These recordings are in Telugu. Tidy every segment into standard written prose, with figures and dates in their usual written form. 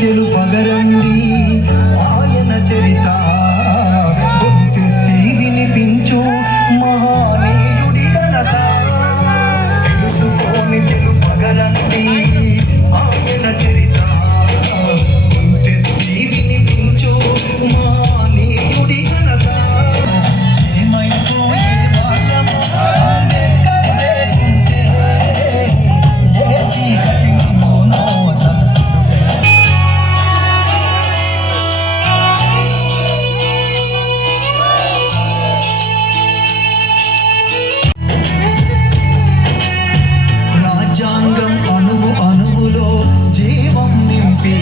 తెలుపగరండి ఆయన చరిత గొంతెత్తి వినిపించు మహానీయుడి ఘనత తెలుసుకొని తెలుపగరండి ఆయన చరిత గొంతెత్తి వినిపించు మహానీయుడి ఘనత రాజ్యాంగం అణువు అణువులో జీవం నింపి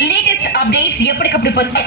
లేటెస్ట్ అప్డేట్స్ ఎప్పటికప్పుడు పొందే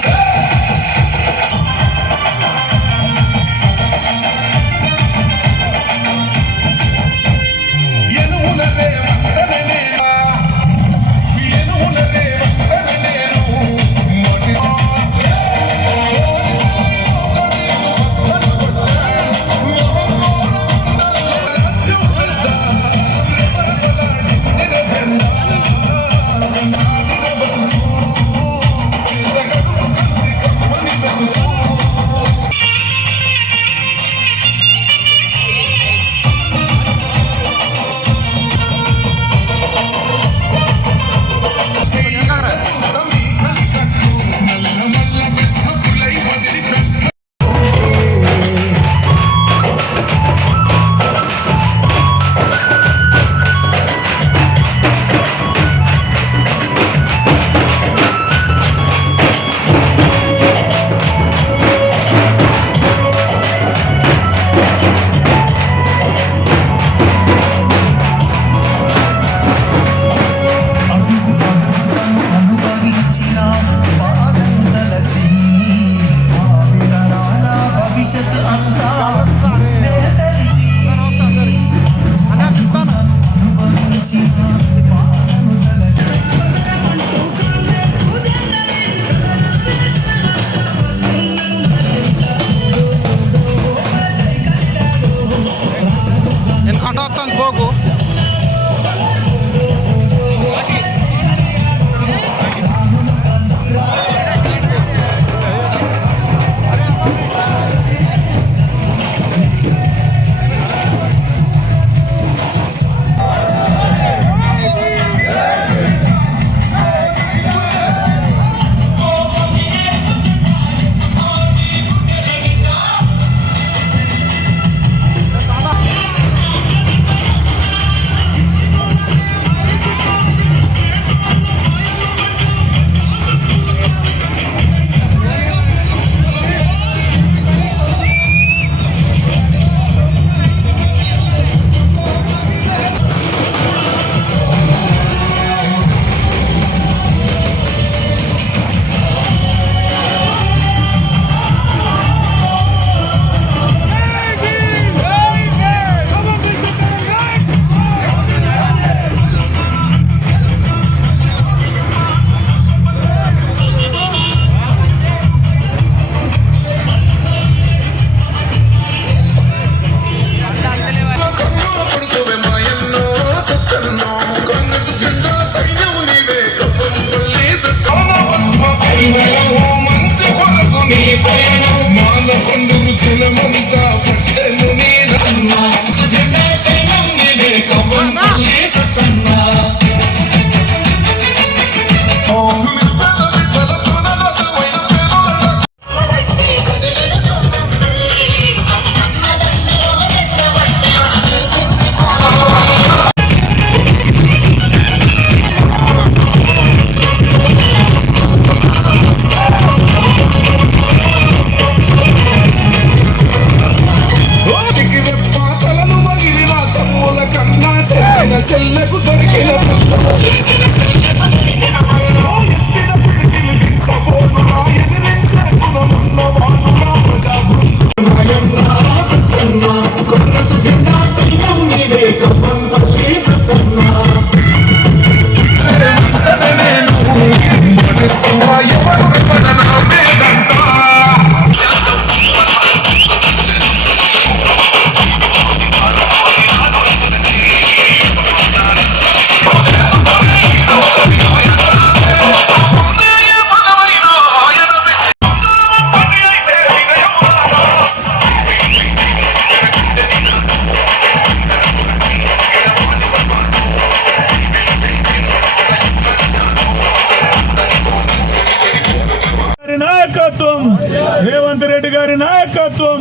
నాయకత్వం, రేవంత్ రెడ్డి గారి నాయకత్వం,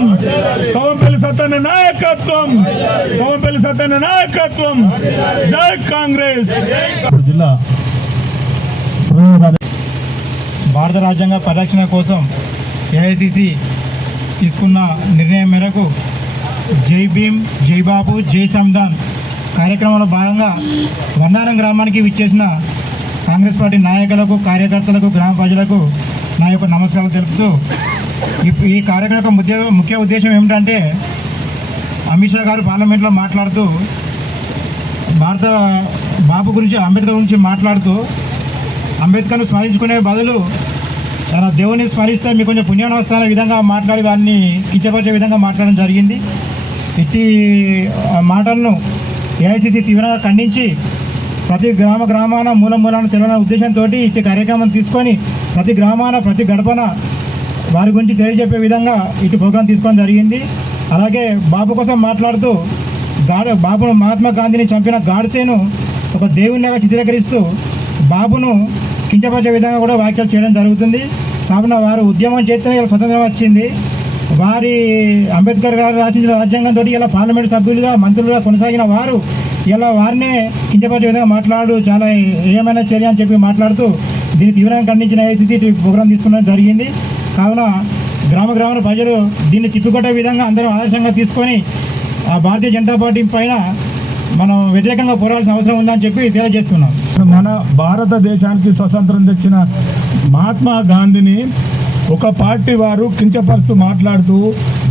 కోవంపల్లి సత్తన్న నాయకత్వం, కోవంపల్లి సత్తన్న నాయకత్వం. జై కాంగ్రెస్. జిల్లా భారత రాజ్యాంగ పరిరక్షణ కోసం ఏఐసిసి తీసుకున్న నిర్ణయం మేరకు జై భీమ్, జై బాపు, జై సంవిధాన్ కార్యక్రమంలో భాగంగా వన్నారం గ్రామానికి విచ్చేసిన కాంగ్రెస్ పార్టీ నాయకులకు, కార్యకర్తలకు, గ్రామ ప్రజలకు నా యొక్క నమస్కారాలు తెలుపుతూ ఈ కార్యక్రమం యొక్క ముఖ్య ఉద్దేశం ఏమిటంటే, అమిత్ షా గారు పార్లమెంట్లో మాట్లాడుతూ బాపు గురించి, అంబేద్కర్ గురించి మాట్లాడుతూ అంబేద్కర్ను స్మరించుకునే బదులు తన దేవుని స్మరిస్తే మీకు కొంచెం పుణ్యం వస్తున్న విధంగా మాట్లాడి వారిని కించపరిచే విధంగా మాట్లాడడం జరిగింది. ఇట్టి మాటలను ఏఐసిసి తీవ్రంగా ఖండించి ప్రతి గ్రామాన మూలాన తెలవని ఉద్దేశంతో ఇట్టి కార్యక్రమం తీసుకొని ప్రతి గ్రామాన, ప్రతి గడపన వారి గురించి తెలియజెప్పే విధంగా ఇటు ప్రోగ్రాం తీసుకోవడం జరిగింది. అలాగే బాబు కోసం మాట్లాడుతూ బాబును మహాత్మా గాంధీని చంపిన గాడ్సేను ఒక దేవునిలాగా చిత్రీకరిస్తూ బాబును కించపరిచే విధంగా కూడా వ్యాఖ్యలు చేయడం జరుగుతుంది. కావున వారు ఉద్యమం చేస్తేనే ఇలా స్వతంత్రం వచ్చింది. వారి అంబేద్కర్ గారు రాసించిన రాజ్యాంగంతో ఇలా పార్లమెంట్ సభ్యులుగా, మంత్రులుగా కొనసాగిన వారు ఇలా వారినే కించపరిచే విధంగా చాలా ఏమైనా చర్య అని చెప్పి మాట్లాడుతూ దీన్ని తీవ్రంగా ఖండించిన ఏఐసిసి ప్రోగ్రాం తీసుకోవడం జరిగింది. కావున గ్రామ ప్రజలు దీన్ని తిప్పికొట్టే విధంగా అందరూ ఆదర్శంగా తీసుకొని ఆ భారతీయ జనతా పార్టీ పైన మనం వ్యతిరేకంగా పోరాడాల్సిన అవసరం ఉందని చెప్పి తెలియజేస్తున్నాం. మన భారతదేశానికి స్వతంత్రం తెచ్చిన మహాత్మా గాంధీని ఒక పార్టీ వారు కించపరుస్తూ మాట్లాడుతూ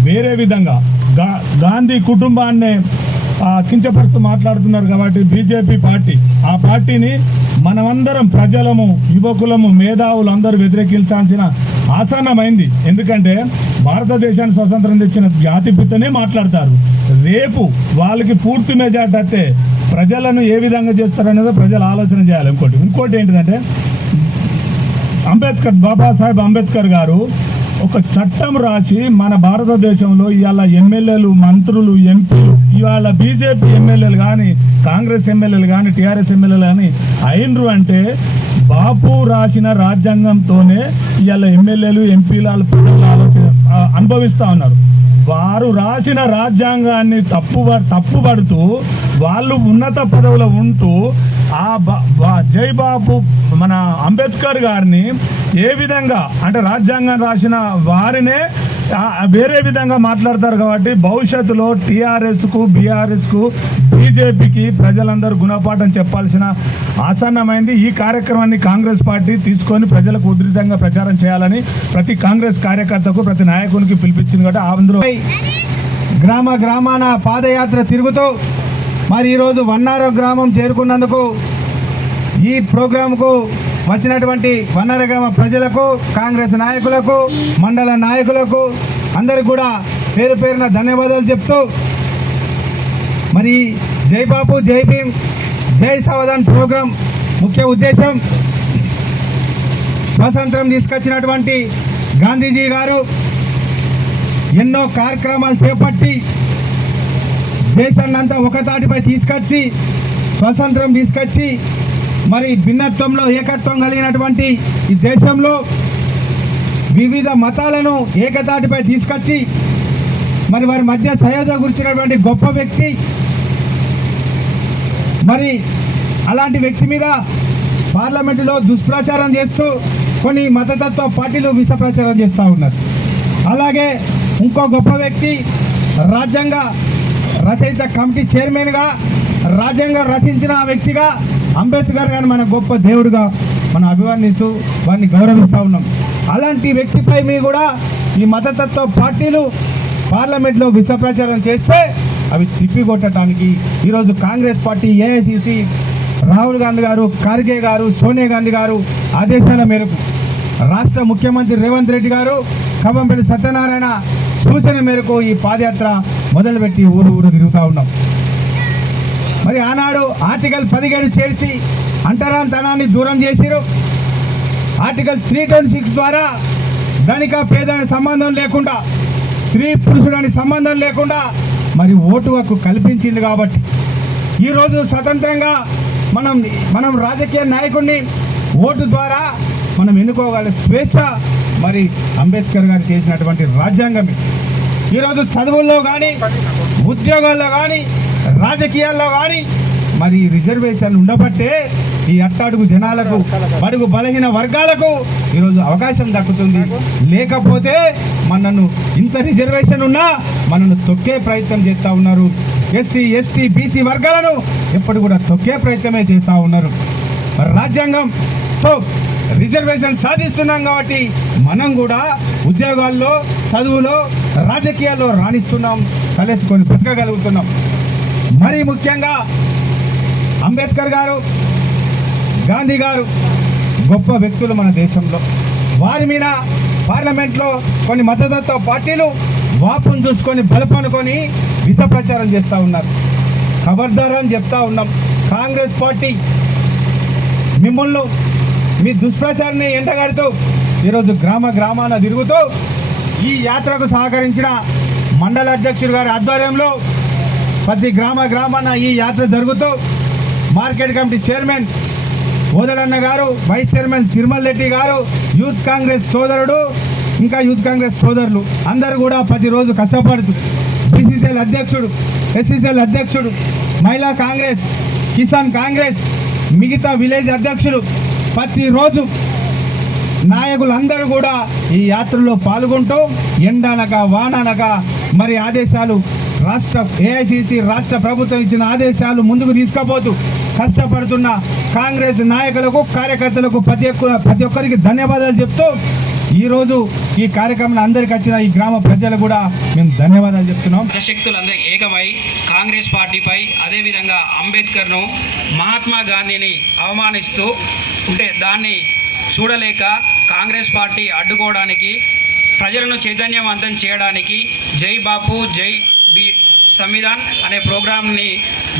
వేరే విధంగా గాంధీ కుటుంబాన్నే కించపరుస్తూ మాట్లాడుతున్నారు. కాబట్టి బీజేపీ పార్టీ, ఆ పార్టీని మనమందరం ప్రజలము, యువకులము, మేధావులు అందరూ వ్యతిరేకించాల్సిన ఆసన్నమైంది. ఎందుకంటే భారతదేశానికి స్వతంత్రం తెచ్చిన జాతిపితనే మాట్లాడతారు. రేపు వాళ్ళకి పూర్తి మెజార్టీ అయితే ప్రజలను ఏ విధంగా చేస్తారనేది ప్రజలు ఆలోచన చేయాలి. ఇంకోటి ఏంటిదంటే, బాబాసాహెబ్ అంబేద్కర్ గారు ఒక చట్టం రాసి మన భారతదేశంలో ఇవాళ ఎమ్మెల్యేలు, మంత్రులు, ఎంపీలు, ఇవాళ బీజేపీ ఎమ్మెల్యేలు కానీ, కాంగ్రెస్ ఎమ్మెల్యేలు కానీ, టీఆర్ఎస్ ఎమ్మెల్యేలు కానీ అయినరు అంటే బాపు రాసిన రాజ్యాంగంతోనే ఇవాళ ఎమ్మెల్యేలు, ఎంపీలు ఆలోచన అనుభవిస్తూ ఉన్నారు. వారు రాసిన రాజ్యాంగాన్ని తప్పుపడుతూ వాళ్ళు ఉన్నత పదవులో ఉంటూ జై బాపు మన అంబేద్కర్ గారిని ఏ విధంగా అంటే రాజ్యాంగం రాసిన వారినే వేరే విధంగా మాట్లాడతారు. కాబట్టి భవిష్యత్తులో టీఆర్ఎస్కు, బీఆర్ఎస్కు, బీజేపీకి ప్రజలందరూ గుణపాఠం చెప్పాల్సిన ఆసన్నమైంది. ఈ కార్యక్రమాన్ని కాంగ్రెస్ పార్టీ తీసుకొని ప్రజలకు ఉధృతంగా ప్రచారం చేయాలని ప్రతి కాంగ్రెస్ కార్యకర్తకు, ప్రతి నాయకునికి పిలిపించింది. కాబట్టి అందులో గ్రామాన పాదయాత్ర తిరుగుతూ మరి ఈరోజు వన్నారం గ్రామం చేరుకున్నందుకు ఈ ప్రోగ్రాంకు వచ్చినటువంటి వన్నార గ్రామ ప్రజలకు, కాంగ్రెస్ నాయకులకు, మండల నాయకులకు అందరికి కూడా పేరు పేరున ధన్యవాదాలు చెప్తూ మరి జై బాపు, జై భీమ్, జై సంవిధాన్ ప్రోగ్రాం ముఖ్య ఉద్దేశం స్వాతంత్రం తీసుకొచ్చినటువంటి గాంధీజీ గారు ఎన్నో కార్యక్రమాలు చేపట్టి దేశాన్నంతా ఒకతాటిపై తీసుకొచ్చి స్వాతంత్రం తీసుకొచ్చి మరి భిన్నత్వంలో ఏకత్వం కలిగినటువంటి ఈ దేశంలో వివిధ మతాలను ఏకతాటిపై తీసుకొచ్చి మరి వారి మధ్య సయోధ్య కూర్చున్నటువంటి గొప్ప వ్యక్తి. మరి అలాంటి వ్యక్తి మీద పార్లమెంటులో దుష్ప్రచారం చేస్తూ కొన్ని మతతత్వ పార్టీలు విష ప్రచారం చేస్తూ ఉన్నారు. అలాగే ఇంకో గొప్ప వ్యక్తి రాజ్యాంగ రచయిత కమిటీ చైర్మన్గా రాజ్యాంగం రచించిన వ్యక్తిగా అంబేద్కర్ గారిని మన గొప్ప దేవుడిగా మనం అభివర్ణిస్తూ వారిని గౌరవిస్తూ ఉన్నాం. అలాంటి వ్యక్తిపై మీ కూడా ఈ మతతత్వ పార్టీలు పార్లమెంట్లో విష ప్రచారం చేస్తే అవి తిప్పికొట్టడానికి ఈరోజు కాంగ్రెస్ పార్టీ, ఏఐసిసి, రాహుల్ గాంధీ గారు, ఖర్గే గారు, సోనియా గాంధీ గారు ఆదేశాల మేరకు రాష్ట్ర ముఖ్యమంత్రి రేవంత్ రెడ్డి గారు, కోవంపల్లి సత్యనారాయణ సూచన మేరకు ఈ పాదయాత్ర మొదలుపెట్టి ఊరు తిరుగుతూ ఉన్నాం. మరి ఆనాడు ఆర్టికల్ 17 చేర్చి అంటరాంతనాన్ని దూరం చేసిరు. ఆర్టికల్ 326 ద్వారా ధనిక పేద అనే సంబంధం లేకుండా, స్త్రీ పురుషుడు అనే సంబంధం లేకుండా మరి ఓటు హక్కు కల్పించింది. కాబట్టి ఈరోజు స్వతంత్రంగా మనం రాజకీయ నాయకుడిని ఓటు ద్వారా మనం ఎన్నుకోగల స్వేచ్ఛ మరి అంబేద్కర్ గారు చేసినటువంటి రాజ్యాంగమే. ఈరోజు చదువుల్లో కానీ, ఉద్యోగాల్లో కానీ, రాజకీయాల్లో కానీ మరి రిజర్వేషన్ ఉండబట్టే ఈ అట్టడుగు జనాలకు, బడుగు బలహీన వర్గాలకు ఈరోజు అవకాశం దక్కుతుంది. లేకపోతే మనను ఇంత రిజర్వేషన్ ఉన్నా మనను తొక్కే ప్రయత్నం చేస్తూ ఉన్నారు. ఎస్సీ, ఎస్టీ, బీసీ వర్గాలను ఎప్పుడు కూడా తొక్కే ప్రయత్నమే చేస్తూ ఉన్నారు. రాజ్యాంగంతో రిజర్వేషన్ సాధిస్తున్నాం కాబట్టి మనం కూడా ఉద్యోగాల్లో, చదువులో, రాజకీయాల్లో రాణిస్తున్నాం, తలెత్తుకొని బతకగలుగుతున్నాం. మరీ ముఖ్యంగా అంబేద్కర్ గారు, గాంధీ గారు గొప్ప వ్యక్తులు మన దేశంలో. వారి మీద పార్లమెంట్లో కొన్ని మతతత్వ పార్టీలు వాపును చూసుకొని బలపనుకొని విష ప్రచారం చేస్తూ ఉన్నారు. ఖబర్దార్ అని చెప్తా ఉన్నాం. కాంగ్రెస్ పార్టీ మిమ్మల్ని మీ దుష్ప్రచారాన్ని ఎండగడుతూ ఈరోజు గ్రామాన తిరుగుతూ ఈ యాత్రకు సహకరించిన మండల అధ్యక్షుడు గారి ఆధ్వర్యంలో ప్రతి గ్రామాన ఈ యాత్ర జరుగుతూ మార్కెట్ కమిటీ చైర్మన్ ఓదలన్న గారు, వైస్ చైర్మన్ తిరుమల్ రెడ్డి గారు, యూత్ కాంగ్రెస్ సోదరుడు, ఇంకా యూత్ కాంగ్రెస్ సోదరులు అందరూ కూడా ప్రతిరోజు కష్టపడుతూ బీసీసీఎల్ అధ్యక్షుడు, ఎస్సీసీఎల్ అధ్యక్షుడు, మహిళా కాంగ్రెస్, కిసాన్ కాంగ్రెస్, మిగతా విలేజ్ అధ్యక్షులు ప్రతిరోజు నాయకులందరూ కూడా ఈ యాత్రలో పాల్గొంటూ ఎండనక వాననక మరి ఆదేశాలు రాష్ట్ర ఏఐసిసి రాష్ట్ర ప్రభుత్వం ఇచ్చిన ఆదేశాలు ముందుకు తీసుకుపోతూ కష్టపడుతున్న కాంగ్రెస్ నాయకులకు, కార్యకర్తలకు ప్రతి ఒక్కరికి ధన్యవాదాలు చెప్తూ ఈరోజు ఈ కార్యక్రమం అందరికి వచ్చిన ఈ గ్రామ ప్రజలు కూడా మేము ధన్యవాదాలు చెప్తున్నాం. శక్తులందరూ ఏకమై కాంగ్రెస్ పార్టీపై, అదేవిధంగా అంబేద్కర్ను, మహాత్మా గాంధీని అవమానిస్తూ ఉంటే దాన్ని చూడలేక కాంగ్రెస్ పార్టీ అడ్డుకోవడానికి, ప్రజలను చైతన్యవంతం చేయడానికి జై బాపు జై సంవిధాన్ అనే ప్రోగ్రాంని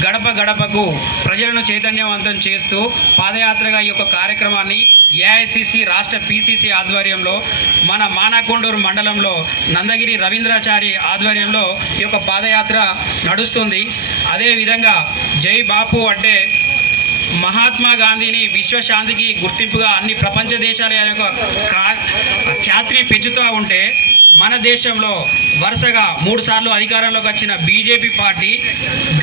గడప గడపకు ప్రజలను చైతన్యవంతం చేస్తూ పాదయాత్రగా ఈ యొక్క కార్యక్రమాన్ని ఏఐసిసి రాష్ట్ర పిసిసి ఆధ్వర్యంలో మన మానకొండూరు మండలంలో నందగిరి రవీంద్రాచారి ఆధ్వర్యంలో ఈ యొక్క పాదయాత్ర నడుస్తుంది. అదేవిధంగా జై బాపు అంటే మహాత్మా గాంధీని విశ్వశాంతికి గుర్తింపుగా అన్ని ప్రపంచ దేశాల యొక్క ఖ్యాతిని పెంచుతూ ఉంటే మన దేశంలో వరుసగా 3 సార్లు అధికారంలోకి వచ్చిన బీజేపీ పార్టీ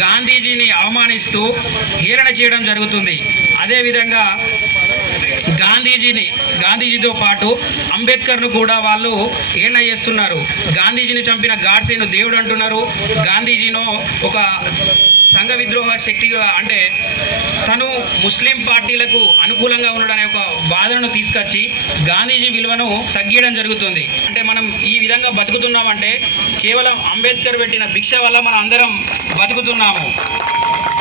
గాంధీజీని అవమానిస్తూ హేళన చేయడం జరుగుతుంది. అదేవిధంగా గాంధీజీతో పాటు అంబేద్కర్ను కూడా వాళ్ళు హేళన చేస్తున్నారు. గాంధీజీని చంపిన గాడ్సేను దేవుడు అంటున్నారు. గాంధీజీను ఒక సంఘ విద్రోహ శక్తిగా, అంటే తను ముస్లిం పార్టీలకు అనుకూలంగా ఉండడనే ఒక వాదనను తీసుకొచ్చి గాంధీజీ విలువను తగ్గించడం జరుగుతుంది. అంటే మనం ఈ విధంగా బతుకుతున్నామంటే కేవలం అంబేద్కర్ పెట్టిన భిక్ష వల్ల మనం అందరం బతుకుతున్నాము.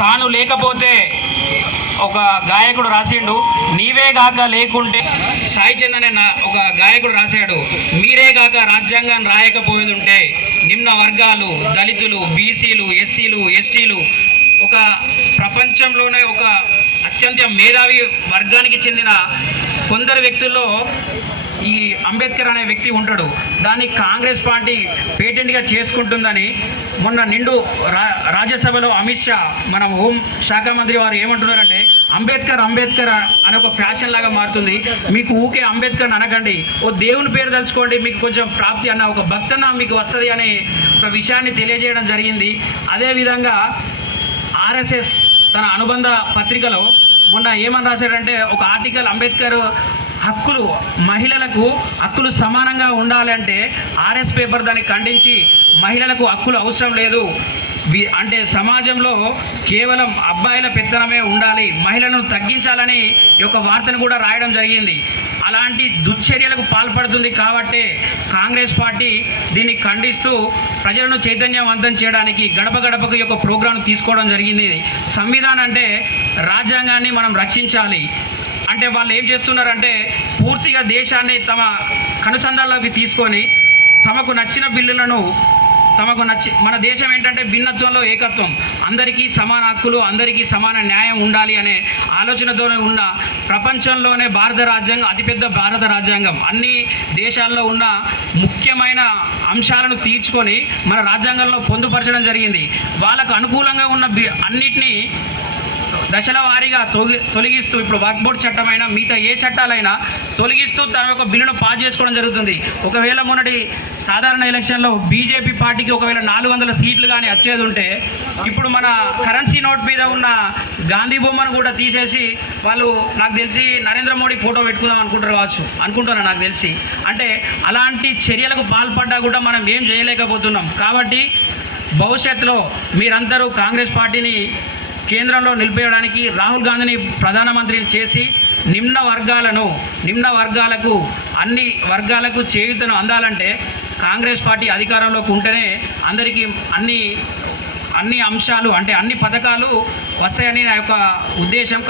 తాను లేకపోతే ఒక గాయకుడు రాసిండు, నీవే గాక లేకుంటే, సాయి చంద్ అనే ఒక గాయకుడు రాశాడు, మీరే గాక రాజ్యాంగాన్ని రాయకపోయేదుంటే నిమ్న వర్గాలు, దళితులు, బీసీలు, ఎస్సీలు, ఎస్టీలు, ఒక ప్రపంచంలోనే ఒక అత్యంత మేధావి వర్గానికి చెందిన కొందరు వ్యక్తుల్లో ఈ అంబేద్కర్ అనే వ్యక్తి ఉంటాడు. దాన్ని కాంగ్రెస్ పార్టీ పేటెంట్గా చేసుకుంటుందని మొన్న నిండు రాజ్యసభలో అమిత్ షా, మన హోం శాఖ మంత్రి వారు ఏమంటున్నారంటే, అంబేద్కర్ అనే ఒక ఫ్యాషన్ లాగా మారుతుంది, మీకు ఊకే అంబేద్కర్ అనకండి, ఓ దేవుని పేరు తలుచుకోండి, మీకు కొంచెం ప్రాప్తి అన్న ఒక భక్తన మీకు వస్తుంది అనే ఒక విషయాన్ని తెలియజేయడం జరిగింది. అదేవిధంగా ఆర్ఎస్ఎస్ తన అనుబంధ పత్రికలో మొన్న ఏమని రాశాడంటే, ఒక ఆర్టికల్, అంబేద్కర్ హక్కులు, మహిళలకు హక్కులు సమానంగా ఉండాలంటే ఆర్ఎస్ పేపర్ దాన్ని ఖండించి మహిళలకు హక్కులు అవసరం లేదు, అంటే సమాజంలో కేవలం అబ్బాయిల పెత్తనమే ఉండాలి, మహిళలను తగ్గించాలని ఈ యొక్క వార్తను కూడా రాయడం జరిగింది. అలాంటి దుశ్చర్యలకు పాల్పడుతుంది కాబట్టే కాంగ్రెస్ పార్టీ దీన్ని ఖండిస్తూ ప్రజలను చైతన్యవంతం చేయడానికి గడప గడపకు యొక్క ప్రోగ్రాం తీసుకోవడం జరిగింది. సంవిధానం అంటే రాజ్యాంగాన్ని మనం రక్షించాలి అంటే వాళ్ళు ఏం చేస్తున్నారంటే, పూర్తిగా దేశాన్ని తమ కనుసంధానంలోకి తీసుకొని తమకు నచ్చిన బిల్లులను మన దేశం ఏంటంటే భిన్నత్వంలో ఏకత్వం, అందరికీ సమాన హక్కులు, అందరికీ సమాన న్యాయం ఉండాలి అనే ఆలోచనతోనే ఉన్న ప్రపంచంలోనే భారత రాజ్యాంగం అతిపెద్ద భారత రాజ్యాంగం. అన్ని దేశాల్లో ఉన్న ముఖ్యమైన అంశాలను తీర్చుకొని మన రాజ్యాంగంలో పొందుపరచడం జరిగింది. వాళ్ళకు అనుకూలంగా ఉన్న అన్నిటినీ దశల వారీగా తొలగిస్తూ ఇప్పుడు వర్క్ బోర్డ్ చట్టమైనా మిగతా ఏ చట్టాలైనా తొలగిస్తూ తన యొక్క బిల్లును పాస్ చేసుకోవడం జరుగుతుంది. ఒకవేళ మొన్నటి సాధారణ ఎలక్షన్లో బీజేపీ పార్టీకి ఒకవేళ 400 సీట్లు కానీ వచ్చేది ఉంటే ఇప్పుడు మన కరెన్సీ నోట్ మీద ఉన్న గాంధీ బొమ్మను కూడా తీసేసి వాళ్ళు నాకు తెలిసి నరేంద్ర మోడీ ఫోటో పెట్టుకుందాం అనుకుంటున్నాను నాకు తెలిసి. అంటే అలాంటి చర్యలకు పాల్పడ్డా కూడా మనం ఏం చేయలేకపోతున్నాం. కాబట్టి భవిష్యత్తులో మీరందరూ కాంగ్రెస్ పార్టీని కేంద్రంలో నిలిపేయడానికి రాహుల్ గాంధీని ప్రధానమంత్రిని చేసి నిమ్న వర్గాలకు అన్ని వర్గాలకు చేయూతను అందాలంటే కాంగ్రెస్ పార్టీ అధికారంలోకి ఉంటేనే అందరికీ అన్ని అంశాలు అంటే అన్ని పథకాలు వస్తాయని నా యొక్క ఉద్దేశం.